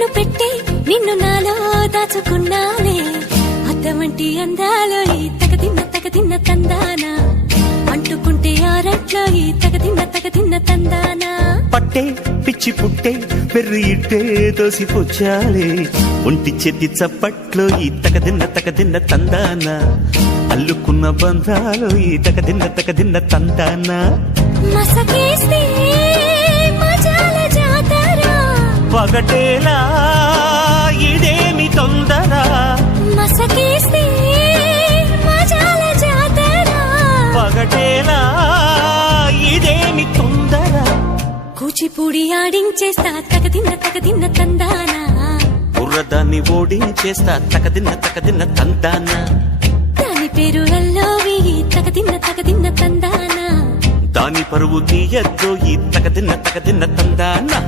కన్ను పెట్టి నిన్ను నాలో దాచుకున్నానే అద్దమంటి అందాలో ఈ తగదిన్న తందానా అంటుకుంటే ఆరట్లో ఈ తగదిన్న తందానా పట్టే పిచ్చి పుట్టే పెర్రి ఇట్టే దోసిపుచ్చాలే ఒంటి చెట్టి చప్పట్లో ఈ తగదిన్న తందానా అల్లుకున్న బంధాలు ఈ తగదిన్న తందానా మసకేస్తే మజాల జాతర పగటేలా ఇదేమి తొందర మసకేస్తే మజాల జాతర పగటేలా ఇదేమి తొందర కూచిపూడి ఆడించేస్తా తగదిన్న తందానా బుర్రదాన్ని ఓడించేస్తా తగదిన్న తందానా దాని పేరు అల్లోవి తగదిన్న తందానా దాని పరువు తీయద్దు ఈ తగదిన్న తందానా